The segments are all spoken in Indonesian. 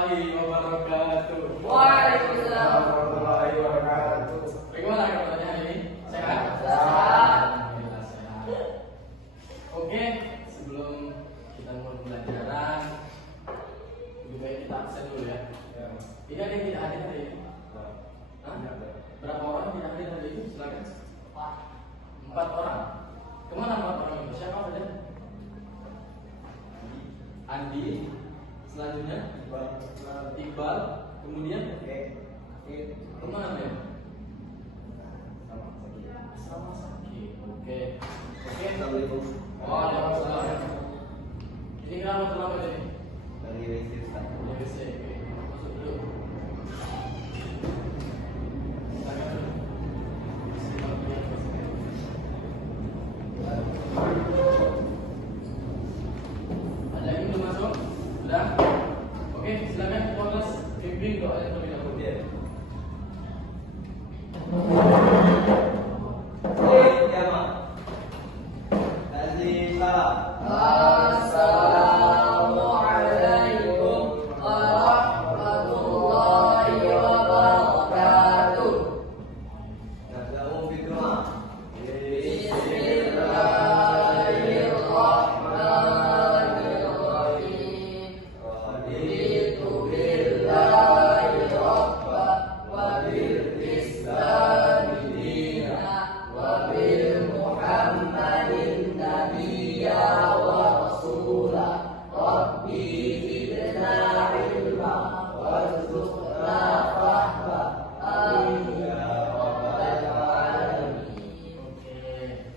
warahmatullahi wabarakatuh. Waalaikumsalam warahmatullahi wabarakatuh. Bagaimana kabarnya hari ini? Sehat? Sehat. Alhamdulillah sehat. Oke, sebelum kita mulai pembelajaran, lebih baik kita absen dulu ya. Ini ada yang tidak hadir hari ini? Hah? Berapa orang yang tidak hadir hari ini? Silakan. 4 orang. Kemana 4 orang itu? Siapa saja? Andi, selanjutnya Iqbal, kemudian kemana ya? Sama sakit. Oke. Waalaikumsalam. Ini kenapa terlambat ini? Dari WC Ustaz. Ya bisa. Masuk dulu. Silakan dulu. Ada yang belum masuk? Sudah? Oke, silakan kelas bimbing doa yang terlebih dahulu. Assalamualaikum warahmatullahi wabarakatuh. Bismillahirrahmanirrahim. Raditu billahi rabba wa bil islami dina wa bil muhammadin nabiyya wa rasula. Rabbi zidna ilma warzuqna fahma. Amin ya rabbal alamin. Oke.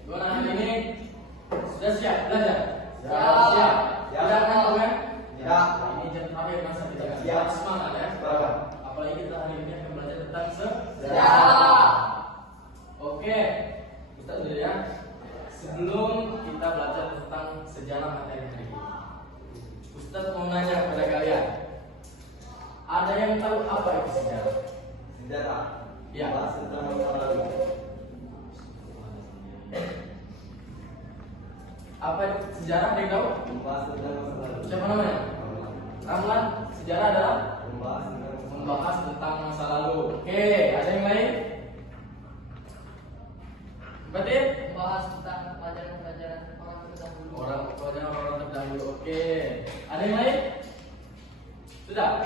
Gimana hari ini? Sudah siap belajar? Siap. Tidak ngantuk kan? Ya. Ini jam terakhir masa kita kan? Siap. Semangat ya. Semangat. Apalagi kita hari ini akan belajar tentang Sejarah. Oke. Ustaz dulu ya. Sebelum kita belajar tentang sejarah materi hari ini, Ustaz mau nanya kepada kalian. Ada yang tahu apa itu sejarah? Sejarah. Ya. Bahas tentang masa lalu. Apa itu sejarah? Ada yang tahu? Membahas tentang masa lalu. Siapa namanya? Ramlan. Sejarah adalah Membahas tentang masa lalu. membahas tentang masa lalu. Oke, ada yang lain? Berarti Membahas tentang pelajaran-pelajaran orang terdahulu. orang terdahulu. Oke, ada yang lain? Sudah?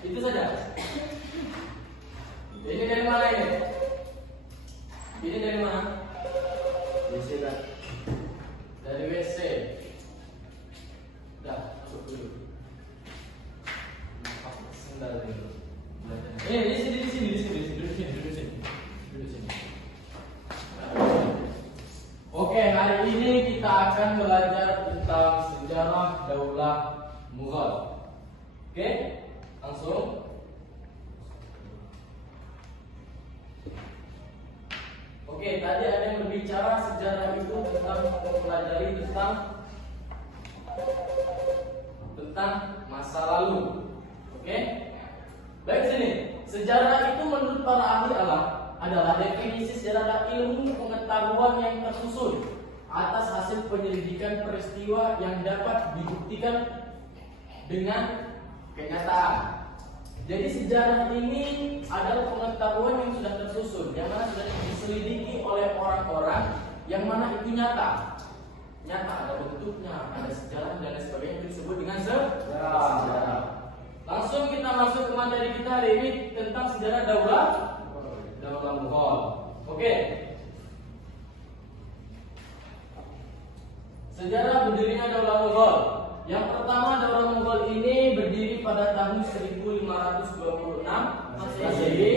Itu saja. Ini dari mana ini? Ini dari mana? WC kan. Dari WC. Dah, masuk dulu. Pakai sendal dulu. Di sini. Oke, hari ini kita akan belajar tentang sejarah Daulah Mughal. Oke, langsung. Oke, tadi ada yang berbicara sejarah itu tentang mempelajari tentang masa lalu. Oke, baik sini. Sejarah itu menurut para ahli alam adalah definisi sejarah ilmu pengetahuan yang tersusun atas hasil penyelidikan peristiwa yang dapat dibuktikan dengan kenyataan. Jadi sejarah ini adalah pengetahuan yang sudah tersusun, yang mana sudah diselidiki oleh orang-orang, yang mana itu nyata, ada bentuknya, ada sejarah dan lain sebagainya, itu disebut dengan sejarah. Langsung kita masuk ke materi kita hari ini tentang sejarah Daulah Mughal. Oke. Sejarah berdirinya Daulah Mughal. Yang pertama, Daulah Mughal ini berdiri pada tahun 1526 Masehi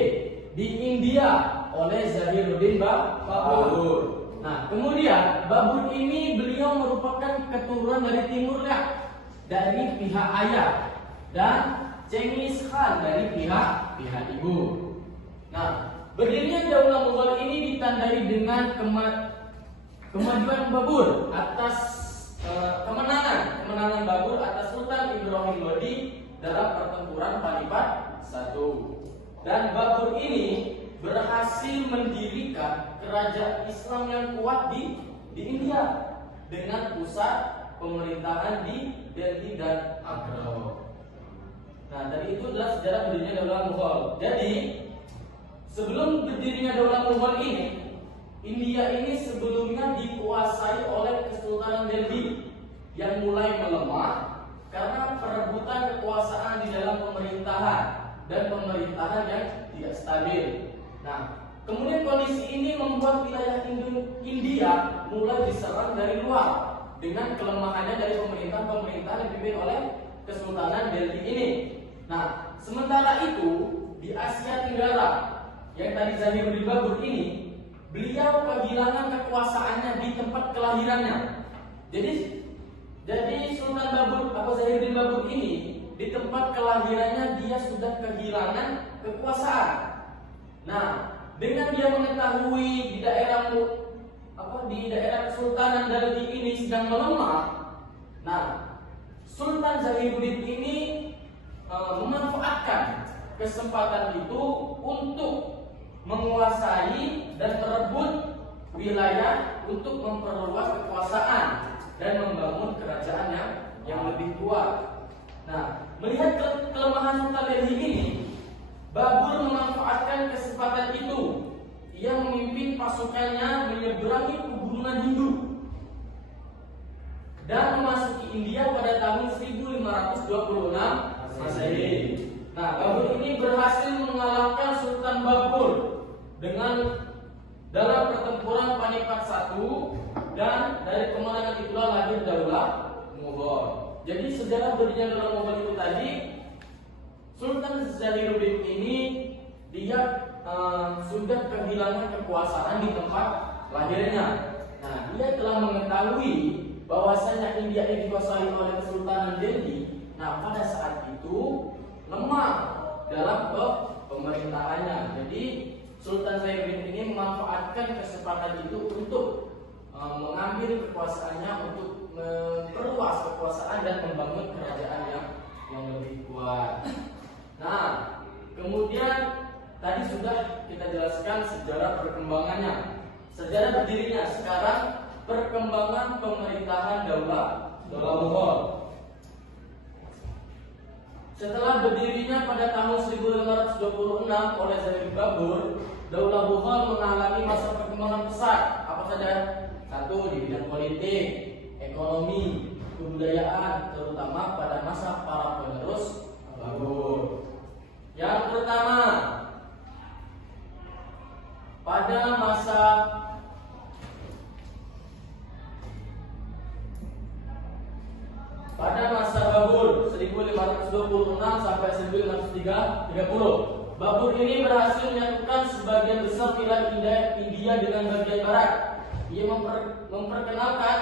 di India oleh Zahiruddin Babur. Nah, kemudian Babur ini beliau merupakan keturunan dari timurnya, dari pihak ayah, dan Genghis Khan dari pihak ibu. Nah, berdirinya Daulah Mughal ini ditandai dengan kemajuan Babur atas kemenangan Babur atas Sultan Ibrahim Lodi dalam pertempuran Panipat I. Dan Babur ini berhasil mendirikan kerajaan Islam yang kuat di India dengan pusat pemerintahan di Delhi dan Agra. Nah, Nah, tadi itu adalah sejarah berdirinya Daulah Mughal. Jadi, sebelum berdirinya Daulah Mughal ini, India ini sebelumnya dikuasai oleh Kesultanan Delhi yang mulai melemah karena perebutan kekuasaan di dalam pemerintahan dan pemerintahan yang tidak stabil. Nah, kemudian kondisi ini membuat wilayah India mulai diserang dari luar dengan kelemahannya dari pemerintahan-pemerintahan yang dipimpin oleh Kesultanan Delhi ini. Nah, sementara itu di Asia Tenggara yang tadi Zahiruddin Babur ini, beliau kehilangan kekuasaannya di tempat kelahirannya. Jadi Sultan Babur atau Zahiruddin Babur ini di tempat kelahirannya dia sudah kehilangan kekuasaan. Nah, dengan dia mengetahui di daerah Kesultanan Delhi ini sedang melemah, nah Sultan Zahiruddin ini memanfaatkan kesempatan itu untuk menguasai dan merebut wilayah untuk memperluas kekuasaan dan membangun kerajaan yang lebih kuat. Nah, melihat kelemahan Sultan Delhi ini, Babur memanfaatkan kesempatan itu. Ia memimpin pasukannya menyeberangi pegunungan Hindu dan memasuki India pada tahun 1526 Masehi. Nah, Babur ini berhasil mengalahkan Sultan Babur dalam pertempuran Panipat I, dan dari kemenangan itulah lahir Daulah Mughal. Jadi sejarah berdirinya Daulah Mughal itu tadi, Sultan Zahiruddin ini dia sudah kehilangan kekuasaan di tempat lahirnya. Nah, dia telah mengetahui bahwasanya India ini dikuasai oleh Kesultanan Delhi. Nah, pada saat itu lemah dalam pemerintahannya. Jadi Sultan Zahiruddin ini memanfaatkan kesempatan itu untuk mengambil kekuasaannya, untuk memperluas kekuasaan dan membangun kerajaan yang lebih kuat. Nah, kemudian tadi sudah kita jelaskan sejarah perkembangannya, sejarah berdirinya. Sekarang perkembangan pemerintahan Daulah Mughal. Setelah berdirinya pada tahun 1526 oleh Zahiruddin Babur, Daulah Mughal mengalami masa perkembangan pesat. Apa saja? Satu, di bidang politik, ekonomi, kebudayaan, terutama pada masa para penerus Babur. Yang pertama, pada masa Babur 1526 sampai 1530, Babur ini berhasil menyatukan sebagian besar wilayah India dengan bagian barat. Ia memperkenalkan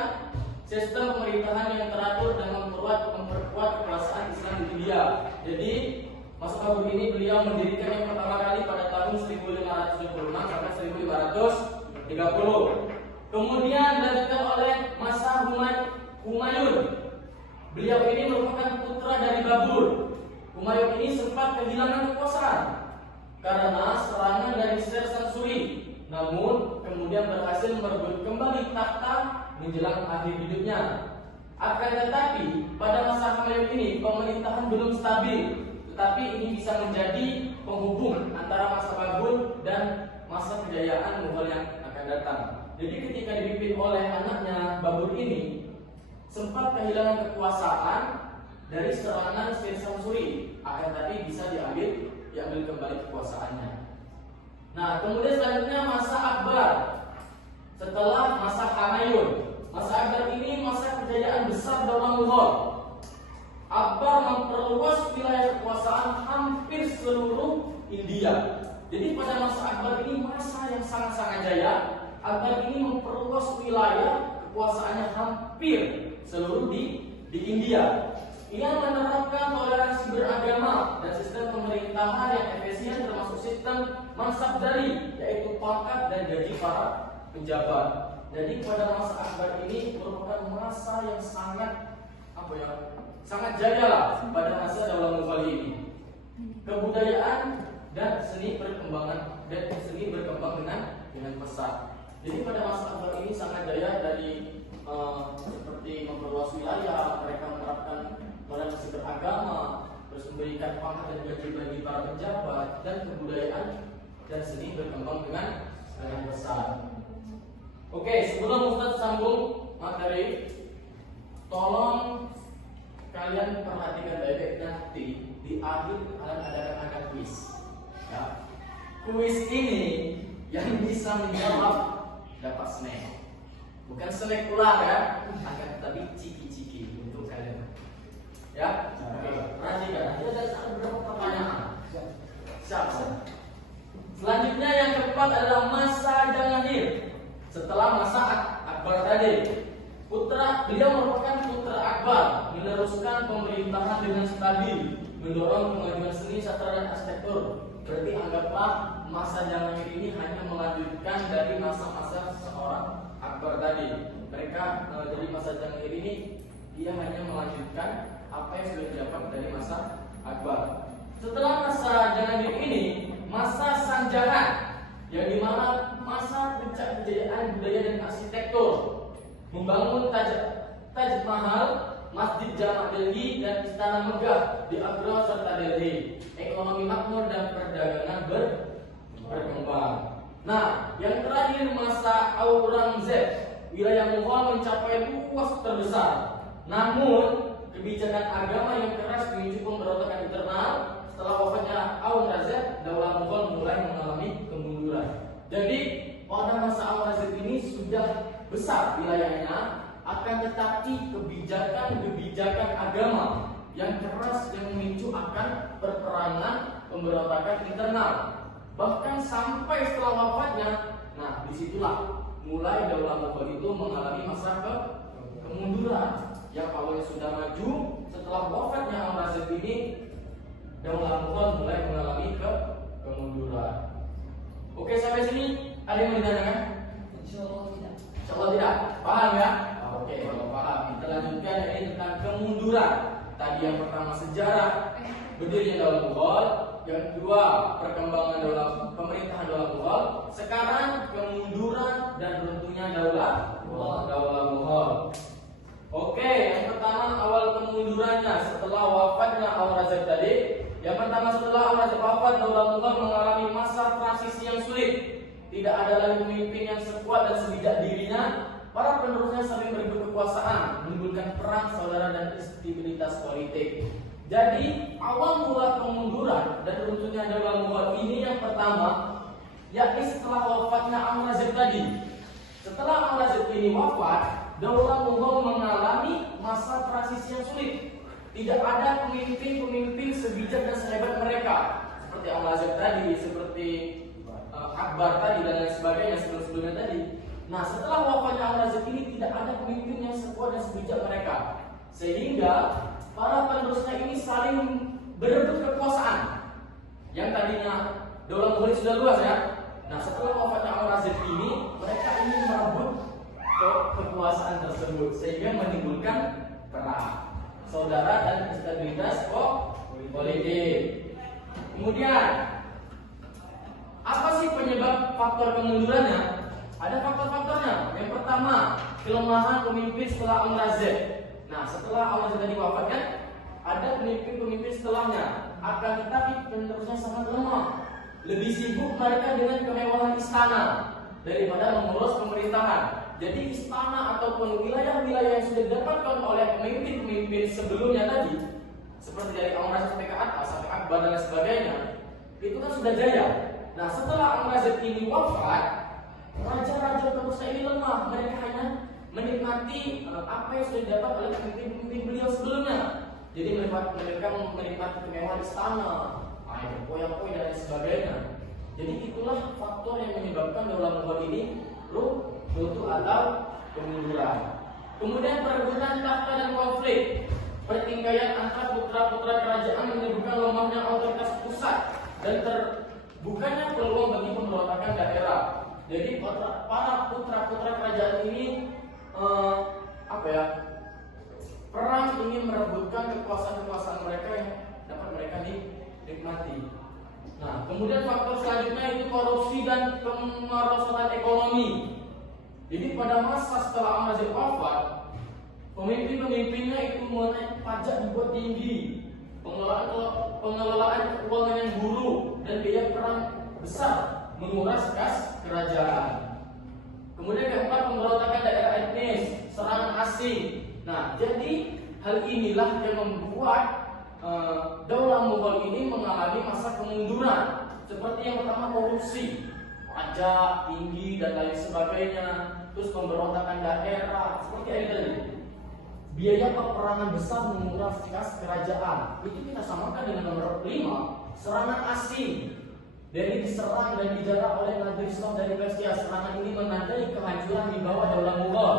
sistem pemerintahan yang teratur dan memperkuat kekuasaan Islam di India. Jadi masa Babur ini beliau mendirikan yang pertama kali pada tahun 1526 sampai 1530. Kemudian dilanjutkan oleh masa Humayun. Beliau ini merupakan putra dari Babur. Humayun ini sempat kehilangan kekuasaan karena serangan dari Sher Suri, namun kemudian berhasil merebut kembali takhta menjelang akhir hidupnya. Akan tetapi pada masa Humayun ini pemerintahan belum stabil, tetapi ini bisa menjadi penghubung antara masa Babur dan masa kejayaan Mughal yang akan datang. Jadi ketika dipimpin oleh anaknya Babur ini, sempat kehilangan kekuasaan dari serangan Sher Suri, akan tetapi bisa diambil kembali kekuasaannya. Nah, kemudian selanjutnya masa Akbar. Setelah masa Humayun, masa Akbar ini masa kejayaan besar Daulah Mughal. Akbar memperluas wilayah kekuasaan hampir seluruh India. Jadi pada masa Akbar ini masa yang sangat-sangat jaya. Akbar ini memperluas wilayah kekuasaannya hampir seluruh di India. Ia menerapkan toleransi beragama dan sistem pemerintahan yang efisien, termasuk sistem mansabdari, yaitu pangkat dan gaji para pejabat. Jadi pada masa Akbar ini merupakan masa yang sangat jaya lah pada masa Daulah Mughal ini. Kebudayaan dan seni berkembang dengan pesat. Jadi pada masa Akbar ini sangat jaya dari seperti memperluas wilayah, mereka menerapkan toleransi beragama, terus memberikan pangkat dan gaji bagi para pejabat, dan kebudayaan dan seni berkembang dengan besar. Oke, sebelum Ustadz sambung materi, tolong kalian perhatikan baik-baik, nanti di akhir kalian ada kuis. Ya. Kuis ini yang bisa menjawab dapat snack. Bukan snack ular ya, akan tapi ciki-ciki untuk kalian. Ya, oke. Perhatikan. Ada beberapa pertanyaan. Siap. Selanjutnya yang keempat adalah masa Jahangir. Setelah masa Akbar tadi, beliau merupakan putra Akbar, meneruskan pemerintahan dengan stabil, mendorong kemajuan seni, sastra dan arsitektur. Berarti anggaplah masa Jahangir ini hanya melanjutkan dari masa-masa seorang Akbar tadi. Mereka dari masa Jahangir ini dia hanya melanjutkan apa yang sudah didapat dari masa Akbar. Setelah masa Jahangir ini, masa Sanjahan, yang dimana masa puncak kejayaan budaya dan arsitektur, membangun Taj Mahal, Masjid Jama' Delhi dan Istana Megah di Agra serta Delhi. Ekonomi makmur dan perdagangan berkembang. Nah, yang terakhir masa Aurangzeb, wilayah Mughal mencapai luas terbesar. Namun, kebijakan agama yang keras memicu pemberontakan internal. Setelah wafatnya Aurangzeb, daulah Mughal mulai mengalami kemunduran. Jadi, pada masa Aurangzeb ini sudah besar wilayahnya, akan tetapi kebijakan agama yang keras yang memicu akan perperangan pemberontakan internal. Bahkan sampai setelah wafatnya, nah disitulah mulai daulah Mughal itu mengalami masa kemunduran. Yang awalnya sudah maju, setelah wafatnya Aurangzeb ini, daulah Mughal mulai mengalami kemunduran. Oke, sampai sini ada yang mau ditanyakan? Insyaallah tidak. Insyaallah tidak. Paham ya? Oke, kalau paham, kita lanjutkan ini tentang kemunduran. Tadi yang pertama sejarah berdirinya daulah Mughal, yang kedua perkembangan pemerintahan daulah Mughal, sekarang kemunduran dan runtuhnya daulah Mughal. Oke, yang pertama awal kemundurannya setelah wafatnya Aurangzeb tadi. Yang pertama, setelah Aurangzeb wafat, daulah Mughal mengalami masa transisi yang sulit. Tidak ada lagi pemimpin yang sekuat dan sebijak dirinya. Para penerusnya saling berebut kekuasaan, menimbulkan perang saudara dan instabilitas politik. Jadi awal mula kemunduran dan runtuhnya daulah Mughal ini yang pertama, yakni setelah wafatnya Aurangzeb tadi. Setelah Aurangzeb ini wafat, daulah Mughal mengalami masa transisi yang sulit. Tidak ada pemimpin sebijak dan sehebat mereka, seperti Aurangzeb tadi, seperti Akbar tadi dan lain sebagainya sebelum-sebelumnya tadi. Nah, setelah wafatnya Aurangzeb ini tidak ada pemimpin yang sekuat dan sebijak mereka, sehingga para penerusnya ini saling berebut kekuasaan. Yang tadinya daulah Mughal sudah luas ya. Nah, setelah wafatnya Aurangzeb ini, mereka ingin merebut kekuasaan tersebut sehingga menimbulkan perang saudara dan instabilitas politik. Kemudian, apa sih penyebab faktor kemundurannya? Ada faktor-faktornya. Yang pertama, kelemahan pemimpin setelah Aurangzeb. Nah, setelah Aurangzeb tadi wafatkan, ada pemimpin setelahnya. Akan tetapi penerusnya sangat lemah. Lebih sibuk mereka dengan kemewahan istana daripada mengurus pemerintahan. Jadi istana ataupun wilayah-wilayah yang sudah didapatkan oleh pemimpin-pemimpin sebelumnya tadi, seperti dari Aurangzeb sampai ke atas, sampai Akbar dan lain sebagainya, itu kan sudah jaya. Nah, setelah Aurangzeb ini wafat, raja-raja penerusnya ini lemah. Mereka hanya menikmati apa yang sudah didapat oleh pemimpin-pemimpin beliau sebelumnya. Jadi mereka menikmati kemewahan istana, poya-poya dan lain sebagainya. Jadi itulah faktor yang menyebabkan daulah Mughal ini runtuh atau kemunduran. Kemudian perebutan takhta dan konflik, pertikaian antara putra-putra kerajaan menyebabkan lemahnya otoritas pusat dan terbukanya peluang bagi pemberontakan daerah. Jadi para putra-putra kerajaan ini perang ingin merebutkan kekuasaan-kekuasaan mereka yang dapat mereka nikmati. Nah, kemudian faktor selanjutnya itu korupsi dan kemerosotan ekonomi. Jadi pada masa setelah Aurangzeb wafat, pemimpin-pemimpinnya itu mengenai pajak dibuat tinggi, pengelolaan keuangan yang buruk dan biaya perang besar menguras kas kerajaan. Kemudian keempat, pemberontakan daerah etnis, serangan asing. Nah, jadi hal inilah yang membuat Daulah Mughal ini mengalami masa kemunduran. Seperti yang pertama, korupsi, pajak tinggi dan lain sebagainya. Terus pemberontakan daerah, seperti yang tadi. Biaya peperangan besar menguras kas kerajaan. Itu kita samakan dengan nomor 5, serangan asing. Delhi diserang dan dijarah oleh Nadir Islam dari Persia. Serangan ini menandai kehancuran di bawah Daulah Mughal.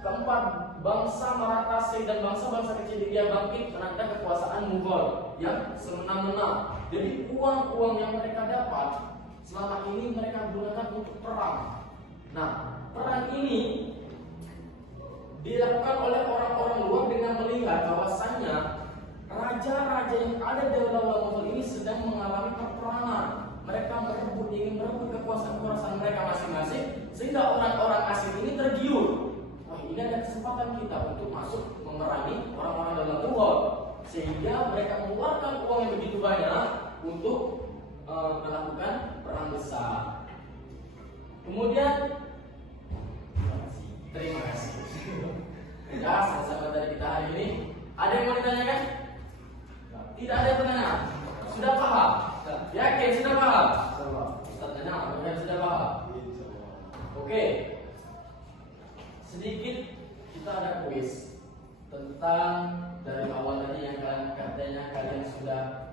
Keempat, bangsa Maratase dan bangsa-bangsa kecil India bangkit menantang kekuasaan Mughal yang semena-mena. Jadi uang-uang yang mereka dapat selama ini mereka gunakan untuk perang. Nah, perang ini dilakukan oleh orang-orang luar dengan melihat bahwasannya raja-raja yang ada di Daulah Mughal ini sedang mengalami peperangan. Mereka ingin merebut kekuasaan mereka masing-masing, sehingga orang-orang asing ini tergiur. Wah, ini ada kesempatan kita untuk masuk memerangi orang-orang Daulah Mughal, sehingga mereka mengeluarkan uang yang begitu banyak untuk melakukan perang besar. Kemudian, terima kasih. Ya, sahabat dari kita hari ini, ada yang mau ditanyakan? Tidak ada yang bertanya. Sudah paham? Yakin sudah paham? Ustaz tanya, apakah sudah paham? Oke. Sedikit kita ada kuis tentang dari awal tadi yang katanya kalian sudah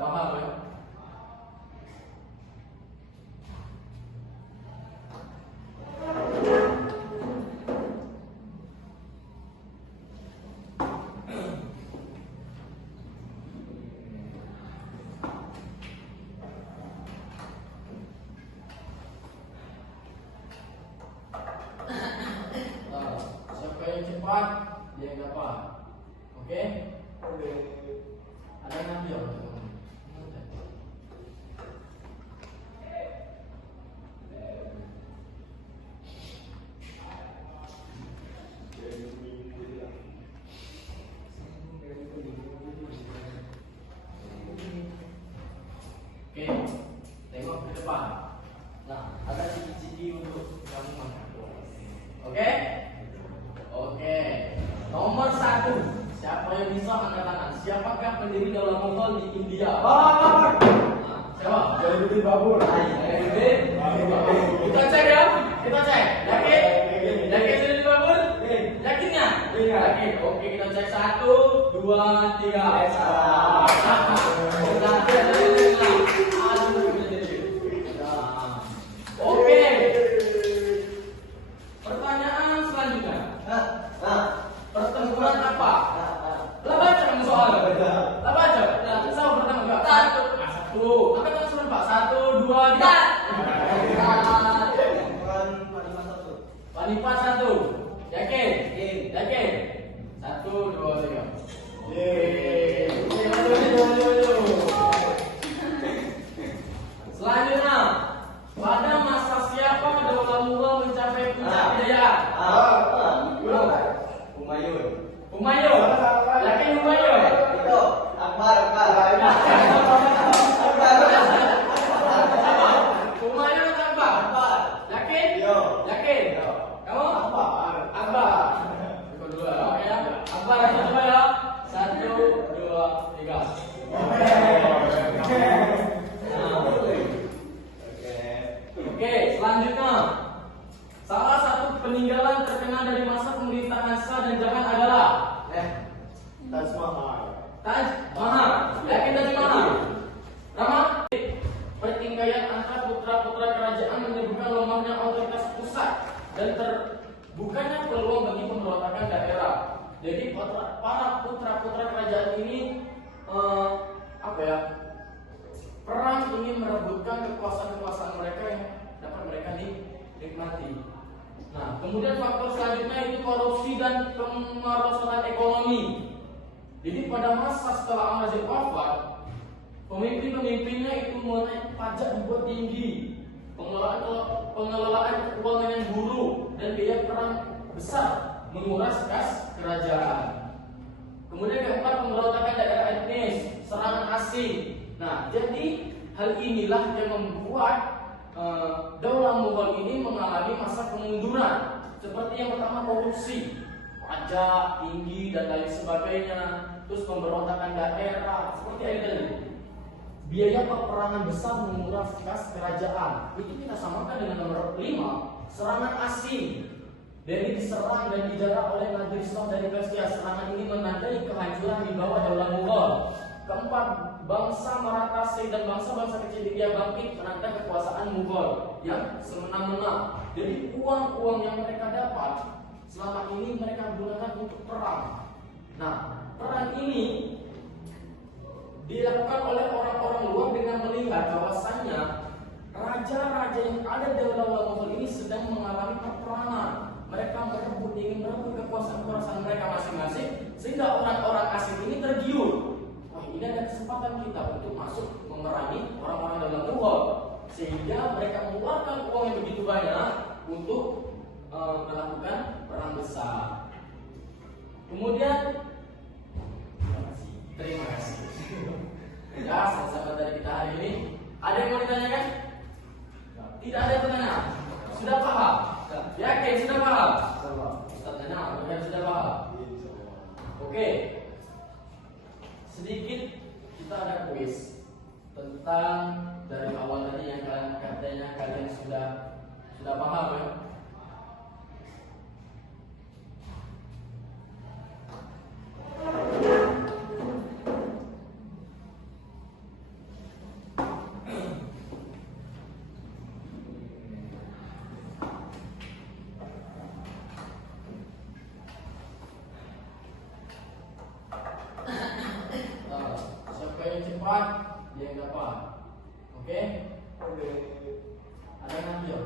paham ya? Siapa yang cepat dia yang dapat. Oke? Ada yang ambil. Oke, tengok ke depan. Nah, ada ciki-ciki untuk kamu makan. Oke? Oke. Nomor 1. Siapa yang bisa angkat tangan? Siapakah pendiri Daulah Mughal di India? Nah, siapa? Jainuddin Babur. Jainuddin. Kita cek ya. Kita cek. Yakin? Yakin Jainuddin Babur? Yakinnya? Yakin. Oke, kita cek 1, 2, 3. Oke. Pertanyaan selanjutnya. Pertempuran apa? Lah baca kamu soal. Lah baca. Sama pertama enggak? 1. Angkat tangan semua Pak. 1, 2, 3. Panipat 1. Yakin? Yakin? 1, 2, 3. Selanjutnya, pada masa siapa Daulah Mughal mencapai puncak kejayaan? Humayun. Yakin Humayun? Humayun atau Akbar? Yakin? Yakin? Kamu? Akbar. Kedua, oke ya. Akbar coba ya. 1, 2, 3. Oke, selanjutnya. Salah satu peninggalan terkenal dari masa pemerintahan Shah dan Jahan adalah Taj Mahal. Taj Mahal. Yakin Taj Mahal? Rama? Pertikaian antara putra-putra kerajaan menyebabkan lemahnya otoritas pusat dan terbukanya peluang bagi pemberontakan daerah. Jadi para putra-putra kerajaan ini perang ingin merebutkan kekuasaan-kekuasaan mereka yang dapat mereka nikmati. Nah, kemudian faktor selanjutnya itu korupsi dan kemerosotan ekonomi. Jadi pada masa setelah Aurangzeb wafat, pemimpin-pemimpinnya itu menaik pajak dibuat tinggi, pengelolaan keuangan yang buruk dan biaya perang besar menguras kas kerajaan. Kemudian keempat, pemberontakan daerah etnis, serangan asing. Nah, jadi hal inilah yang membuat Daulah Mughal ini mengalami masa kemunduran. Seperti yang pertama, korupsi, pajak tinggi dan lain sebagainya, terus pemberontakan daerah, seperti yang tadi. Biaya peperangan besar menguras kas kerajaan. Itu kita samakan dengan nomor 5, serangan asing. Delhi diserang dan dijarah oleh Nadir Shah dari Persia. Serangan ini menandai kehancuran di bawah Daulah Mughal. Keempat, bangsa Maratha dan bangsa-bangsa kecil India bangkit menantang kekuasaan Mughal yang semena-mena. Jadi uang-uang yang mereka dapat selama ini mereka gunakan untuk perang. Nah, perang ini dilakukan oleh orang-orang luar dengan melihat bahwasannya raja-raja yang ada di Daulah Mughal ini sedang mengalami peperangan. Mereka ingin merebut kekuasaan mereka masing-masing, sehingga orang-orang asing ini tergiur. Wah, ini ada kesempatan kita untuk masuk memerangi orang-orang Daulah Mughal, sehingga mereka mengeluarkan uang yang begitu banyak untuk melakukan perang besar. Kemudian, terima kasih. Ya, sahabat dari kita hari ini, ada yang mau ditanyakan? Tidak ada yang bertanya. Sudah paham? Yakin sudah paham? Ustaz tanya, apakah sudah paham? Oke. Sedikit kita ada kuis tentang dari awal tadi yang katanya kalian sudah paham ya. Siapa yang cepat dia yang dapat. Oke? Ada yang ambil?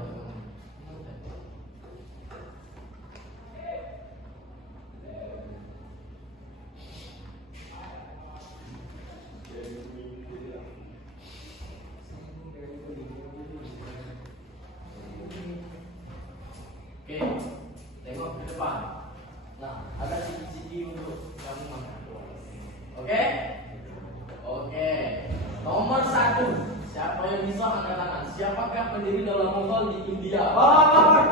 Oke, tengok ke depan. Nah, ada ciki-ciki untuk kamu makan. Oke? Oke. Nomor 1. Siapa yang bisa angkat tangan? Siapakah pendiri Daulah Mughal di India? Nah,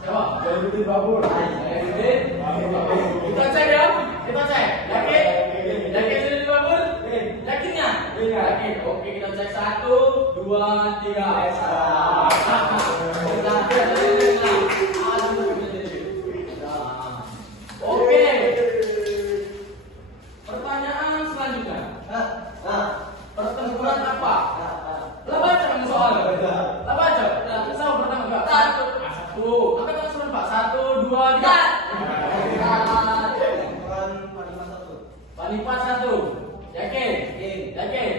siapa? Jainuddin Babur. Jainuddin Babur. Kita cek ya. Kita cek. Yakin? Yakin Jainuddin Babur? Yakinnya? Yakin. Oke, kita cek 1, 2, 3. Oke. Pertanyaan selanjutnya. Pertempuran apa? Lah baca kamu soal. Lah baca. Sama pertama enggak? 1. Angkat tangan semua, Pak. 1, 2, 3. Panipat 1. Yakin? Yakin?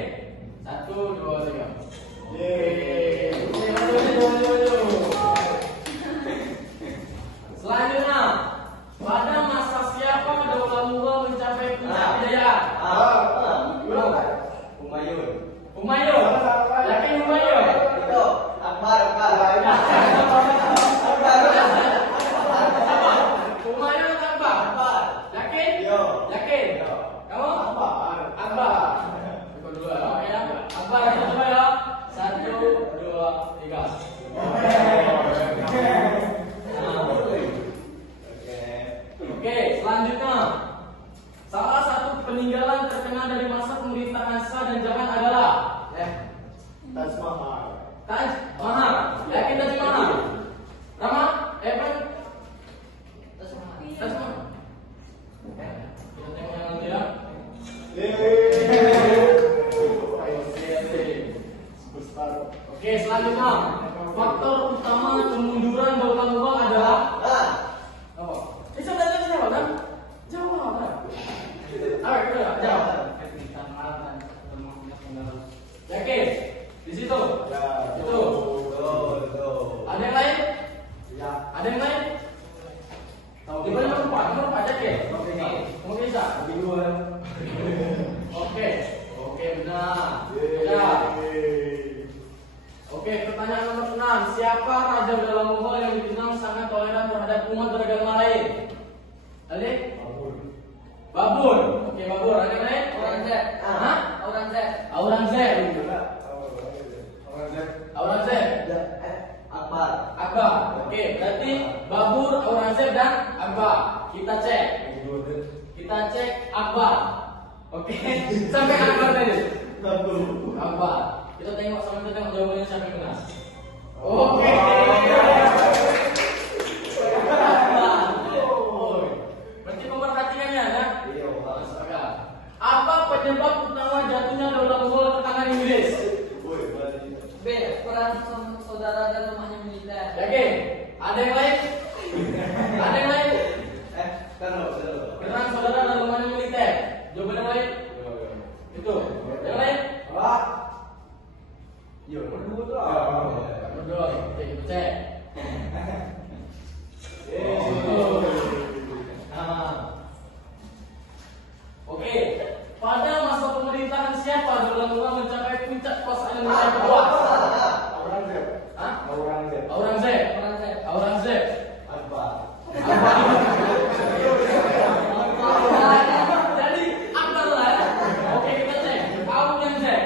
1, 2, 3. Selanjutnya, pada masa siapa Daulah Mughal mencapai puncak kejayaan? Humayun. Yakin Humayun? Humayun atau Akbar? Yakin? Yakin? Kamu? Akbar. Ikut dulu ya. Akbar yang kedua ya. 1, 2, 3. Oke, selanjutnya. Salah satu peninggalan terkenal dari masa pemerintahan Shah dan Jahan adalah Taj Mahal. Taj Mahal. Yakin Taj Mahal? Rama? Evan? Taj Mahal. Kita tengok yang nanti ya. Oke, selanjutnya. Faktor utama kemunduran Daulah Mughal adalah apa? Bisa belajar jawab kan? Jawab kan? Ayo, jawab. Yakin? Di situ? Itu. Ada yang lain? Ada yang lain? Di mana nomor 4? Nomor 4 yakin? Kamu bisa? Oke, benar. Oke, pertanyaan nomor 6. Siapa raja Daulah Mughal yang dikenal sangat toleran terhadap umat beragama lain? Babur. Oke, Babur. Ada yang lain? Aurangzeb. Hah? Aurangzeb. Aurangzeb. Akbar. Akbar. Oke, berarti Babur, Aurangzeb dan Akbar. Kita cek. Kita cek Akbar. Oke, sampai Akbar tadi. Akbar. Kita tengok sama kita tengok jawabannya siapa yang benar. Oke. Berarti memperhatikannya kan? Masuk akal. Apa penyebab utama jatuhnya Daulah Mongolia ke tangan Inggris? B. Peran saudara dan lemahnya militer. Yakin? Ada yang lain? Ada yang lain? Taruh. Peran saudara dan lemahnya militer. Jawaban yang lain? Itu. Yang lain? Berdua. Oke, kita cek. Oke, pada masa pemerintahan siapa Daulah Mongolia mencapai puncak kekuasaan Indonesia kedua? Hah? Aurangzeb. Aurangzeb. Jadi Akbar lah. Oke, kita cek. Aurangzeb.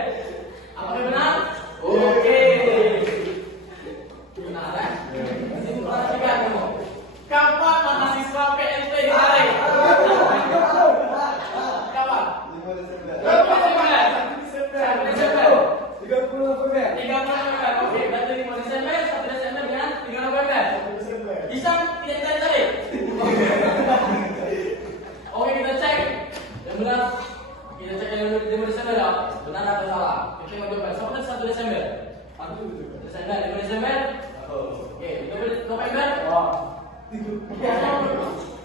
Apakah benar? Oke. Benar kan? Ini perhatikan kamu. Kapan mahasiswa PNP ditarik? Kapan? 30 November. Oke, berarti 5 Desember, 1 Desember dengan 3 November. Bisa tidak ditarik? Oke, kita cek. Yang benar. Kita cek yang 5 Desember ya. Benar atau salah? Kita tengok jawaban. Siapa tadi 1 Desember? 5 Desember. Oke, 3 November.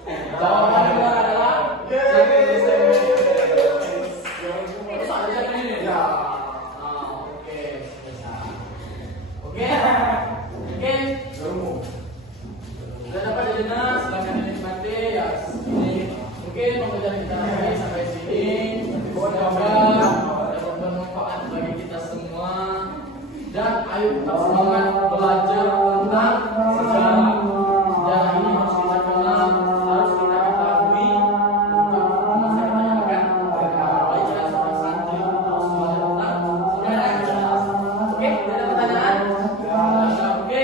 Jawabannya benar adalah 1 Desember. Ini soal jawaban ini. Oke, bisa. Oke. Sudah dapat jadinya, silakan dinikmati ya. Ini mungkin pembelajaran kita hari ini sampai sini. Semoga dapat bermanfaat bagi kita semua. Dan ayo tetap semangat belajar tentang sejarah. Sejarah ini harus kita kenal, harus kita ketahui untuk masa depan yang akan datang. Baik kita seorang santri harus belajar tentang sejarah yang jelas. Oke, ada pertanyaan? Oke,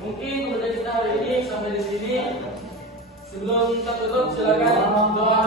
mungkin pembelajaran kita hari ini sampai di sini. Sebelum kita tutup, silakan doa